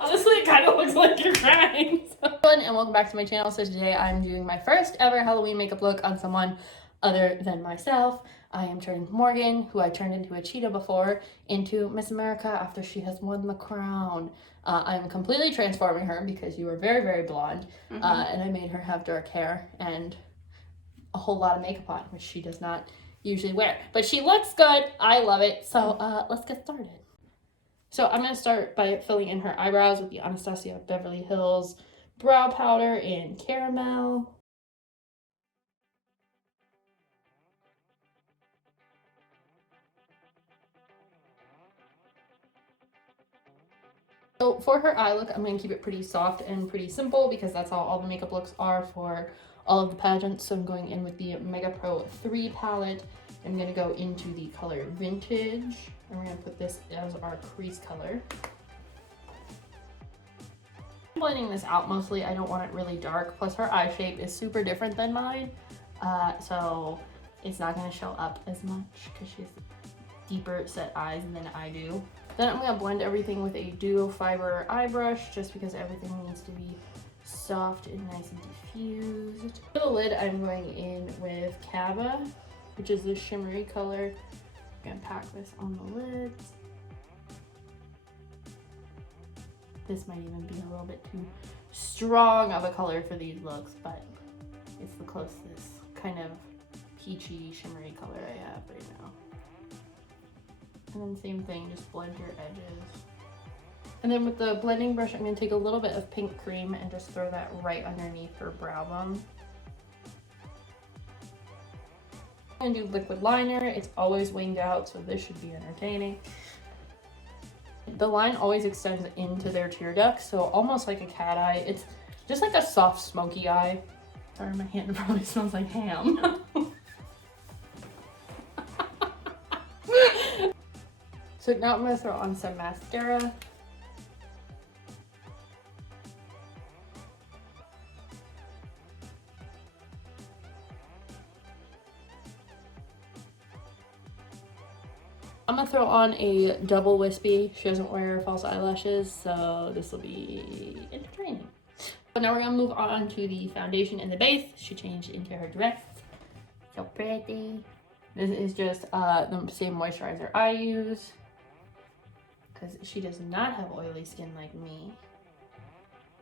Honestly, it kind of looks like you're crying. And welcome back to my channel. So today I'm doing my first ever Halloween makeup look on someone other than myself. I am turning Morgan, who I turned into a cheetah before, into Miss America after she has won the crown. I'm completely transforming her because you were very, very blonde. And I made her have dark hair and a whole lot of makeup on, which she does not usually wear. But she looks good. I love it. So let's get started. So I'm going to start by filling in her eyebrows with the Anastasia Beverly Hills brow powder in caramel. So for her eye look, I'm going to keep it pretty soft and pretty simple because that's how all the makeup looks are for all of the pageants. So I'm going in with the Mega Pro 3 palette. I'm going to go into the color Vintage, and we're going to put this as our crease color. I'm blending this out mostly. I don't want it really dark. Plus her eye shape is super different than mine. So it's not going to show up as much because she has deeper set eyes than I do. Then I'm going to blend everything with a duo fiber eye brush just because everything needs to be soft and nice and diffused. For the lid, I'm going in with Cava, which is this shimmery color. I'm going to pack this on the lids. This might even be a little bit too strong of a color for these looks, but it's the closest kind of peachy shimmery color I have right now. And then same thing, just blend your edges. And then with the blending brush, I'm going to take a little bit of pink cream and just throw that right underneath her brow bone. I'm going to do liquid liner. It's always winged out, so this should be entertaining. The line always extends into their tear duct, so almost like a cat eye. It's just like a soft smoky eye. Sorry, my hand probably smells like ham. So now I'm going to throw on some mascara. I'm going to throw on a double wispy. She doesn't wear false eyelashes, so this will be entertaining. So now we're going to move on to the foundation and the base. She changed into her dress. So pretty. This is just the same moisturizer I use, because she does not have oily skin like me.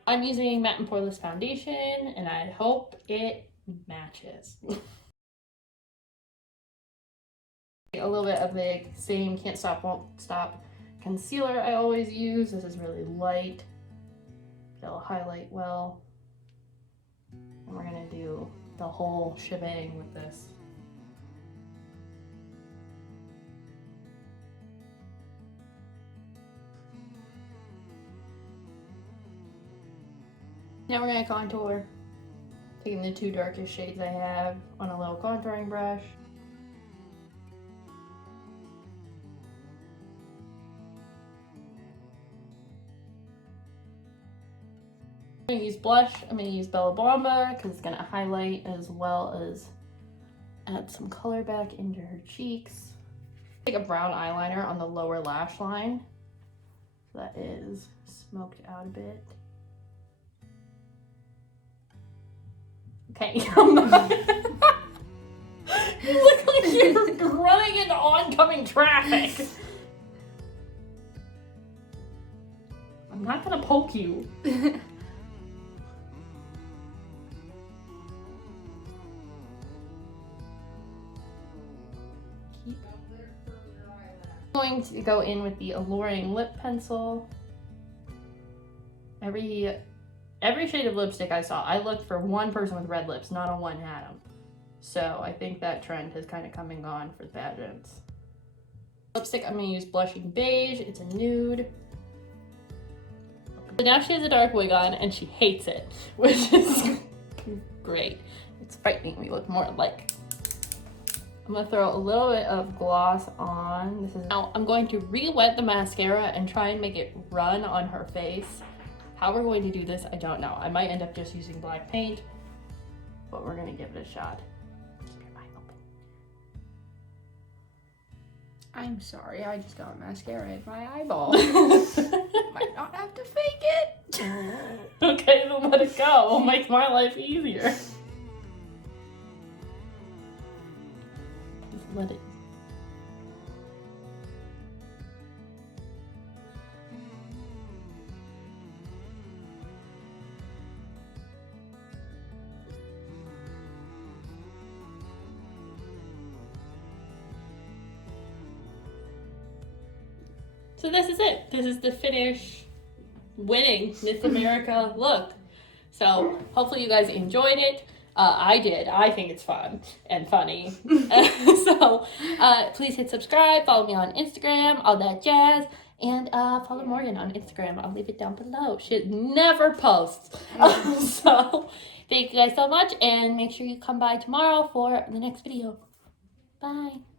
I'm using Matte and Poreless foundation, and I hope it matches. A little bit of the same Can't Stop, Won't Stop concealer I always use. This is really light. It'll highlight well. And we're gonna do the whole shebang with this. Now we're going to contour, taking the two darkest shades I have on a little contouring brush. I'm going to use blush. I'm going to use Bella Bomba because it's going to highlight as well as add some color back into her cheeks. Take a brown eyeliner on the lower lash line. So that is smoked out a bit. Okay, I'm not. You look like you're running into oncoming traffic. I'm not gonna poke you. I'm going to go in with the Alluring Lip Pencil. Every shade of lipstick I saw, I looked for one person with red lips, not a one had them. So I think that trend has kind of come and gone for pageants. Lipstick, I'm going to use Blushing Beige. It's a nude. So now she has a dark wig on and she hates it, which is great. It's frightening. We look more like I'm gonna throw a little bit of gloss on. Now I'm going to re-wet the mascara and try and make it run on her face. How we're going to do this, I don't know. I might end up just using black paint, but we're gonna give it a shot. Keep your eye open. I'm sorry, I just got mascara in my eyeball. Might not have to fake it. Okay, then let it go. It'll make my life easier. Just let it. So this is it. This is the finish winning Miss America look. So hopefully you guys enjoyed it. I did. I think it's fun and funny. So please hit subscribe, follow me on Instagram, all that jazz, and follow Morgan on Instagram. I'll leave it down below. She never posts. So thank you guys so much, and make sure you come by tomorrow for the next video. Bye.